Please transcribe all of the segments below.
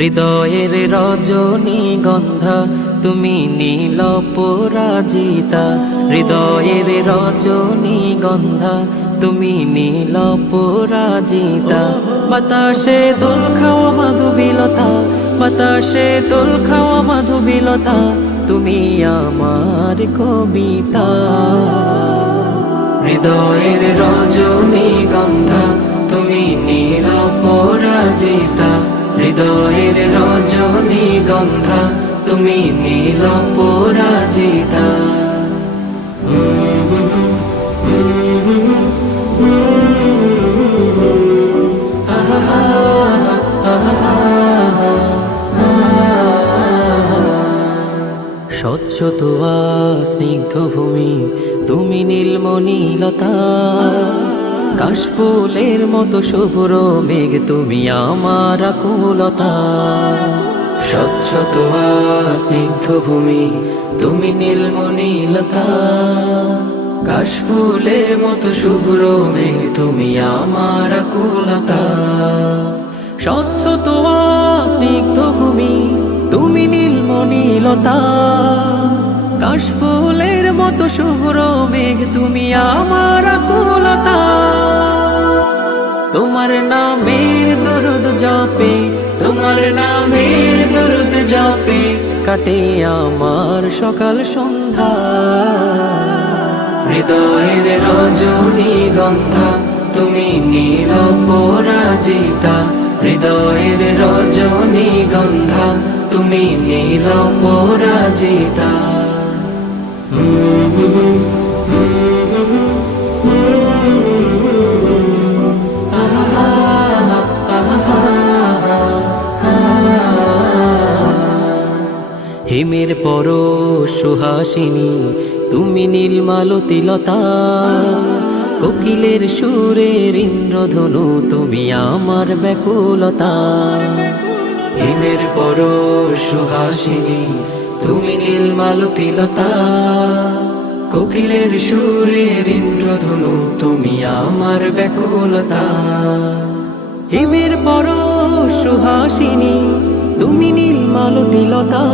হৃদয়ের রজনীগন্ধা তুমি নীল পরাজিতা, হৃদয়ের রজনীগন্ধা তুমি নীল পরাজিতা। বাতাসে দোল খাওয়া মাধুবিলতা, বাতাসে দোল খাওয়া মাধুবিলতা, তুমি আমার কবিতা। হৃদয়ের রজনীগন্ধা তুমি নীল পরাজিতা, হৃদয়ের রজনীগন্ধা তুমি নীল পরাজিতা। স্বচ্ছ তোয়া স্নিগ্ধ ভূমি তুমি নীলমণিলতা, কাশফুলের মতো শুভ্র মেঘ তুমি আমার আকুলতা। স্বচ্ছ তোয়া স্নিগ্ধ ভূমি তুমি নীলমণিলতা, কাশফুলের মতো শুভ্র মেঘ তুমি আমার আকুলতা। স্বচ্ছ তোয়া স্নিগ্ধ ভূমি তুমি নীলমণিলতা, কাশফুলের মতো শুভ্র মেঘ তুমি আমার আকুলতা। তোমার নামের দরুদ জপে, তোমার নামের দরুদ জপে কাটে আমার সকাল সন্ধ্যা। হৃদয়ের রজনীগন্ধা তুমি নীল পরাজিতা, হৃদয়ের রজনীগন্ধা তুমি নীল পরাজিতা। হিমের পরশ সুহাসিনী তুমি নীলমালতিলতা, কোকিলের সুরের ইন্দ্রধনু তুমি আমার ব্যাকুলতা। হিমের পরশ সুহাসিনী তুমি নীলমালতিলতা, কোকিলের সুরের ইন্দ্রধনু তুমি আমার ব্যাকুলতা। হিমের পরশ সুহাসিনী তুমি নীলমালতিলতা,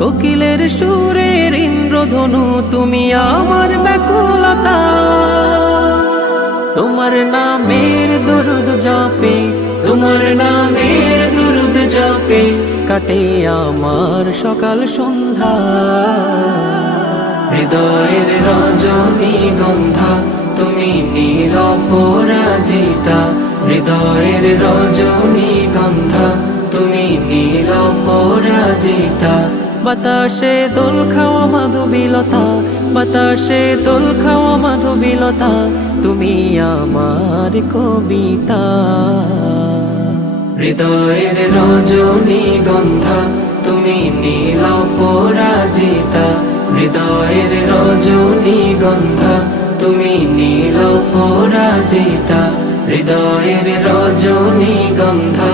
কোকিলের সুরের ইন্দ্রধনু তুমি আমার ব্যাকুলতা। তোমার নামের দরুদ জপে, তোমার নামের দরুদ জপে কাটে আমার সকাল সন্ধ্যা। হৃদয়ের রজনীগন্ধা তুমি নীল পরাজিতা, হৃদয়ের রজনীগন্ধা তুমি নীল পরাজিতা। বাতাসে দোল খাওয়া মাধুবিলতা, বাতাসে দোল খাওয়া মাধুবিলতা, তুমি আমার কবিতা। হৃদয়ের রজনীগন্ধা তুমি নীল পরাজিতা, হৃদয়ের রজনীগন্ধা তুমি নীল পরাজিতা, হৃদয়ের রজনীগন্ধা